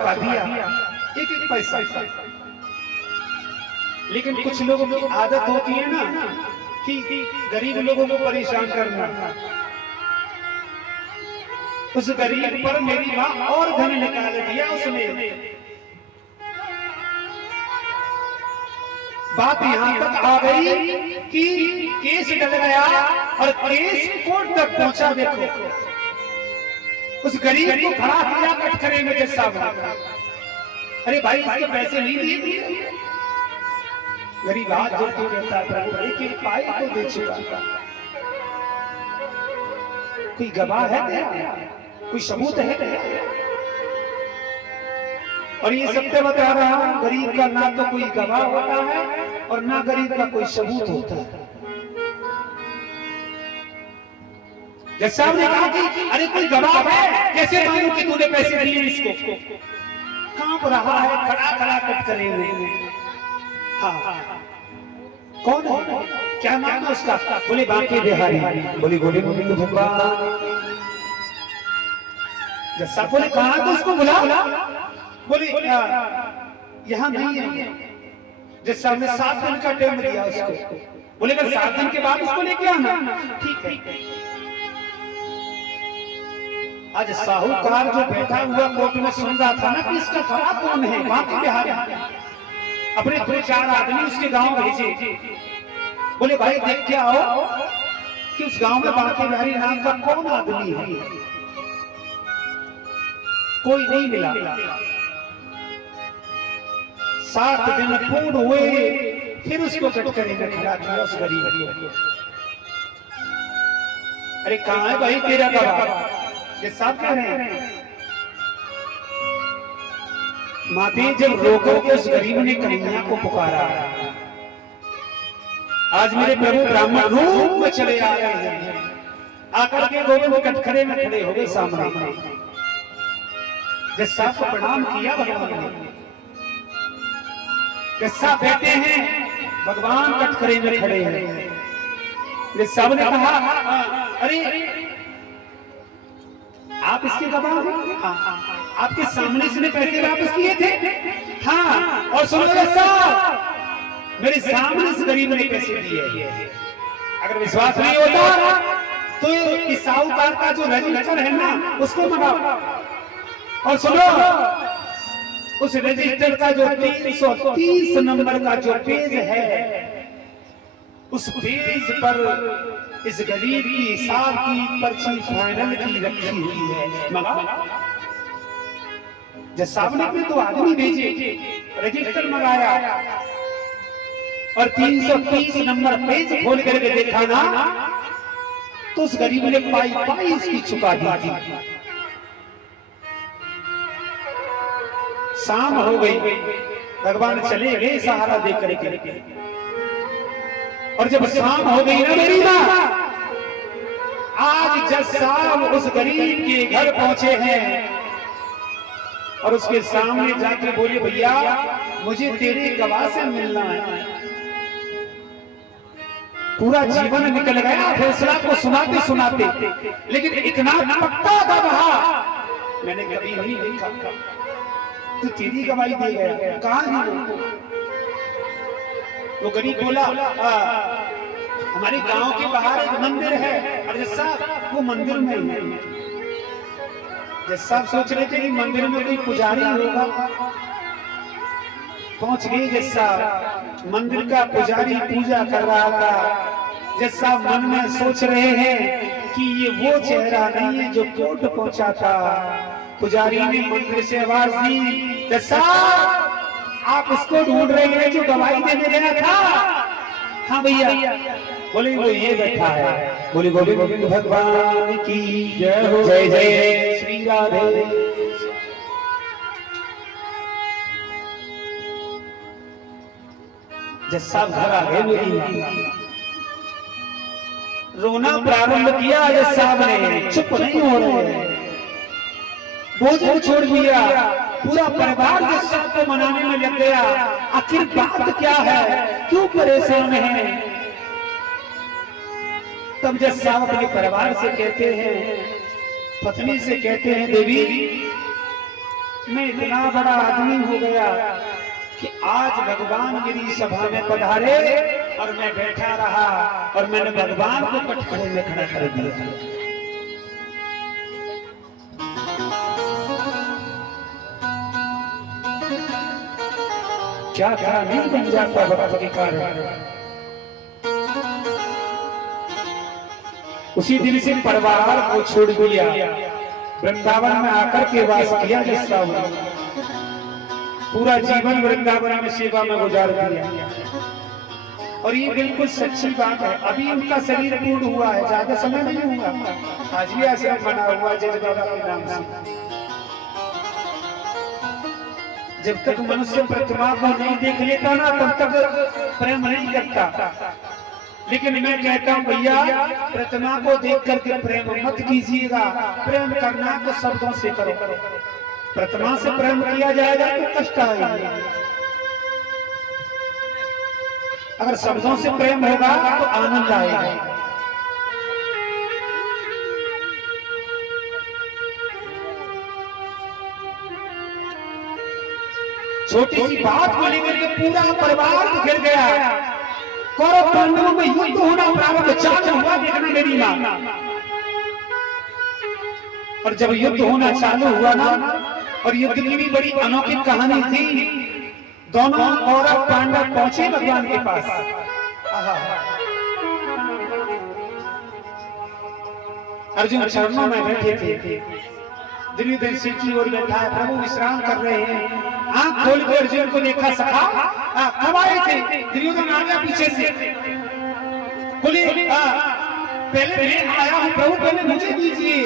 दिया एक एक पैसा। लेकिन कुछ लोगों की आदत होती है ना कि गरीब लोगों को परेशान करना। उस गरीब पर मेरी माँ और धन निकाल दिया उसने। बात यहाँ तक आ गई कि केस डल गया और केस कोर्ट तक पहुंचा। देखो उस गरीब को खड़ा किया कटघरे में जज साहब। अरे भाई इसके पैसे नहीं दिए। गरीब हाथ जोड़ के कहता प्रभु एक एक पाई को दे चुका। कोई गवाह है क्या? कोई सबूत है क्या? और ये सत्य बता रहा हूं, गरीब का ना तो कोई गवाह होता है और ना गरीब का कोई सबूत होता है। जज साहब ने कहा कि अरे कोई गवाह है, कैसे मालूम कि तूने पैसे दिए इसको? कांप रहा है, खड़ा खड़ा कटघरे में। हाँ कौन है? क्या नाम है उसका? बोले बांके बिहारी। बोली गोली गोविंद भगवान। जज साहब बोले कहा तो उसको बुला। बोले यहाँ नहीं है। जज साहब ने 7 दिन का टाइम दिया उसको। बोले अगर 7 दिन के बाद उसको लेके आना। ठीक है। आज साहूकार जो बैठा हुआ कोर्ट में सुन रहा था ना कि इसका खड़ा कौन है, बांके बिहारी। अपने 2-4 आदमी उसके गांव भेजे। बोले भाई देख के आओ कि उस गांव में बांके बिहारी नाम का कौन आदमी है। कोई नहीं मिला। 7 दिन पूर्ण हुए, फिर उसको कटघरे में खड़ा किया उस गरीब को। अरे कहां है भाई तेरा गवाह? ये सब कह रहे हैं। माते जब रोकर के उस गरीब ने कन्हैया को पुकारा। आज मेरे प्रभु ब्राह्मण रूप में चले आ रहे हैं। आकर के गोविंद कटघरे में खड़े हो गए सामने। जज साहब को प्रणाम किया भगवान ने। जज साहब बैठे हैं, भगवान कटघरे में खड़े हैं। जज साहब ने कहा अरे आप इसके गवाह हैं? आपके सामने से पैसे वापस किए थे। हाँ और सुनो साहब मेरे सामने से गरीब ने पैसे दिए। अगर विश्वास नहीं होता तो इस साहूकार का जो रजिस्टर है ना उसको मंगाओ। और सुनो उस रजिस्टर का जो 330 नंबर का जो पेज है उस पेज पर इस गरीब की हिसाब की पर्ची फाइनल की रखी हुई है। मंगाओ। जज साहब ने अपने 2 आदमी भेजे, रजिस्टर मंगाया और 330 नंबर पेज खोल करके देखा ना तो उस गरीब ने पाई इसकी चुका दी। शाम हो गई, भगवान चले गए सहारा देकर के। और जब शाम हो गई ना मेरी मां, आज जज साहब उस गरीब के घर पहुंचे हैं और उसके सामने जाके बोले भैया मुझे तेरे गवाह से मिलना है। पूरा जीवन निकल गया फैसला को सुनाते सुनाते, लेकिन इतना पक्का गवाह मैंने कभी नहीं देखा। तो तेरी गवाही दे गया, कहां है वो गरीब? बोला हमारे गांव के बाहर एक मंदिर है। अरे साहब वो मंदिर में है। जज साहब सोच रहे थे कि मंदिर में कोई पुजारी होगा। पहुंच गए जज साहब, मंदिर का पुजारी पूजा कर रहा था। जज साहब मन में सोच रहे हैं कि ये वो चेहरा नहीं है जो कोर्ट पहुंचा था। पुजारी ने मंदिर से आवाज दी जज साहब आप उसको ढूंढ रहे हैं जो गवाही देने गया था? हाँ भैया। बोले वो ये बैठा है। बोले गोविंद भगवान की जय हो। जय जय श्री राधे। जज साहब घर आ गए। मेरी रोना प्रारंभ किया जज साहब ने, चुप नहीं हो रहे। भोजन छोड़ दिया, पूरा परिवार जज साहब को मनाने में लग गया। आखिर बात क्या है, क्यों परेशान है? तब जज साहब अपने परिवार से कहते हैं, पत्नी से कहते हैं देवी मैं इतना बड़ा आदमी हो गया कि आज भगवान मेरी सभा में पधारे और मैं बैठा रहा और मैंने भगवान को कटघरे में खड़ा कर दिया। क्या क्या नहीं बन जाता भक्त के कारण। उसी दिन से परिवार को छोड़ दिया, वृंदावन में आकर के वास किया। जैसा पूरा जीवन वृंदावन में सेवा में गुजार दिया। और ये बिल्कुल सच्ची बात है। अभी उनका शरीर पूर्ण हुआ है, ज्यादा समय नहीं हुआ। आज भी आश्रम बना हुआ जय बाबा के नाम से। जब तक मनुष्य प्रतिमा को नहीं देख लेता ना तब तक प्रेम नहीं करता। लेकिन मैं कहता हूँ भैया, प्रतिमा को देख करके प्रेम मत कीजिएगा। प्रेम करना तो शब्दों से करो। प्रतिमा से प्रेम किया जाएगा तो कष्ट आएगा। अगर शब्दों से प्रेम होगा तो आनंद आएगा। छोटी सी बात को लेकर के पूरा परिवार बिखर गया। कौरव पांडवों में युद्ध होना प्रारंभ चालू हुआ। देखना मेरी मां। और जब युद्ध होना चालू हुआ ना, और युद्ध की भी बड़ी अनोखी कहानी थी। दोनों कौरव पांडव पहुंचे भगवान के पास। अर्जुन चरणों में बैठे थे। दुर्योधन सिर की ओर बैठा है, प्रभु विश्राम कर रहे हैं। आंख खोल कर अर्जुन को देखा। सखा कब आए थे? दुर्योधन आ गया पीछे से। बोले पहले मैं आया हूं प्रभु, पहले मुझे दीजिए।